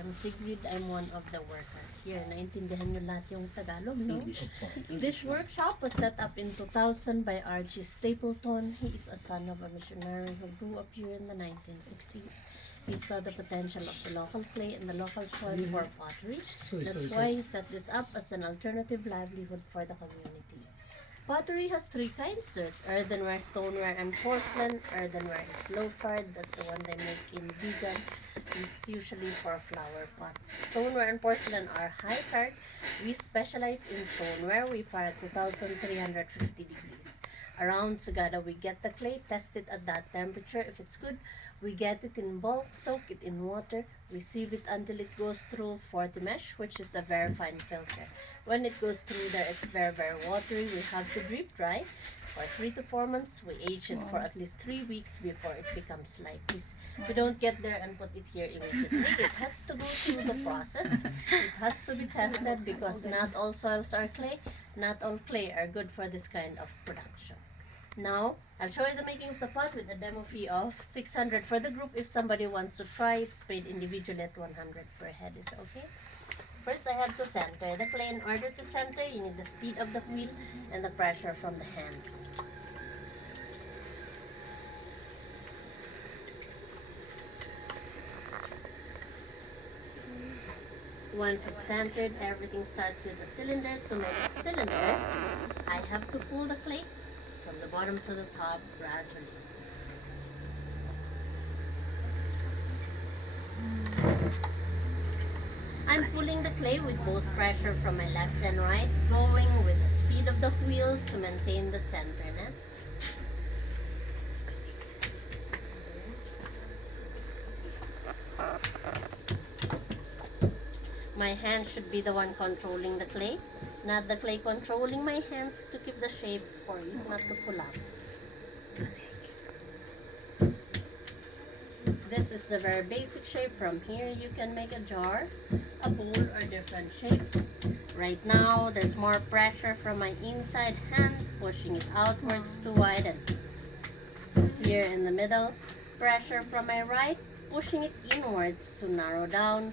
I'm Sigrid. I'm one of the workers here. Naintindihan nyo lahat yung Tagalog, no? This workshop was set up in 2000 by R.G. Stapleton. He is a son of a missionary who grew up here in the 1960s. He saw the potential of the local clay and the local soil for pottery. That's why he set this up as an alternative livelihood for the community. Pottery has three kinds. There's earthenware, stoneware, and porcelain. Earthenware is low-fired. That's the one they make in vegan. It's usually for flower pots. Stoneware and porcelain are high-fired. We specialize in stoneware. We fire at 2,350 degrees. Around Sagada, we get the clay, test it at that temperature. If it's good, we get it in bulk, soak it in water, sieve it until it goes through 40 mesh, which is a very fine filter. When it goes through there, it's very, very watery. We have to drip dry for 3 to 4 months. We age it for at least 3 weeks before it becomes like this. We don't get there and put it here immediately. It has to go through the process. It has to be tested because not all soils are clay. Not all clay are good for this kind of production. Now, I'll show you the making of the pot with a demo fee of 600 for the group. If somebody wants to try, it's paid individually at 100 per head. Is it okay? First, I have to center the clay. In order to center, you need the speed of the wheel and the pressure from the hands. Once it's centered, everything starts with a cylinder. To make a cylinder, I have to pull the clay from the bottom to the top gradually. I'm pulling the clay with both pressure from my left and right, going with the speed of the wheel to maintain the centerness. My hand should be the one controlling the clay, not the clay controlling my hands to keep the shape for you not to collapse. This is the very basic shape. From here you can make a jar, a bowl, or different shapes. Right now there's more pressure from my inside hand, pushing it outwards to widen. Here in the middle, pressure from my right, pushing it inwards to narrow down.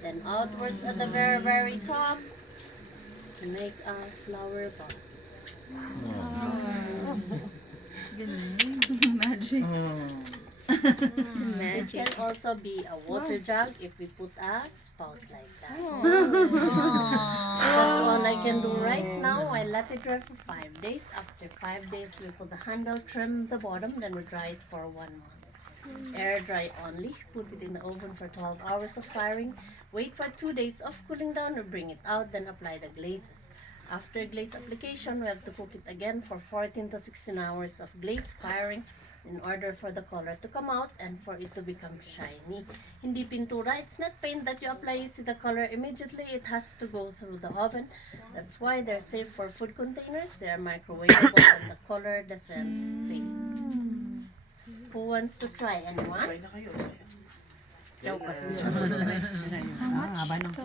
Then outwards at the very, very top to make a flower vase. Magic. It's magic. It can also be a water jug if we put a spout like that. That's all I can do right now. I let it dry for 5 days. After 5 days, we put the handle, trim the bottom, then we dry it for 1 month. Air dry only. Put it in the oven for 12 hours of firing. Wait for 2 days of cooling down. We bring it out, then apply the glazes. After glaze application, we have to cook it again for 14 to 16 hours of glaze firing in order for the color to come out and for it to become shiny. Hindi pintura. It's not paint that you apply, you see the color immediately. It has to go through the oven. That's why they're safe for food containers. They are microwavable and the color doesn't fade. Who wants to try? Anyone? Try na kayo. Daw kasi. Haba ng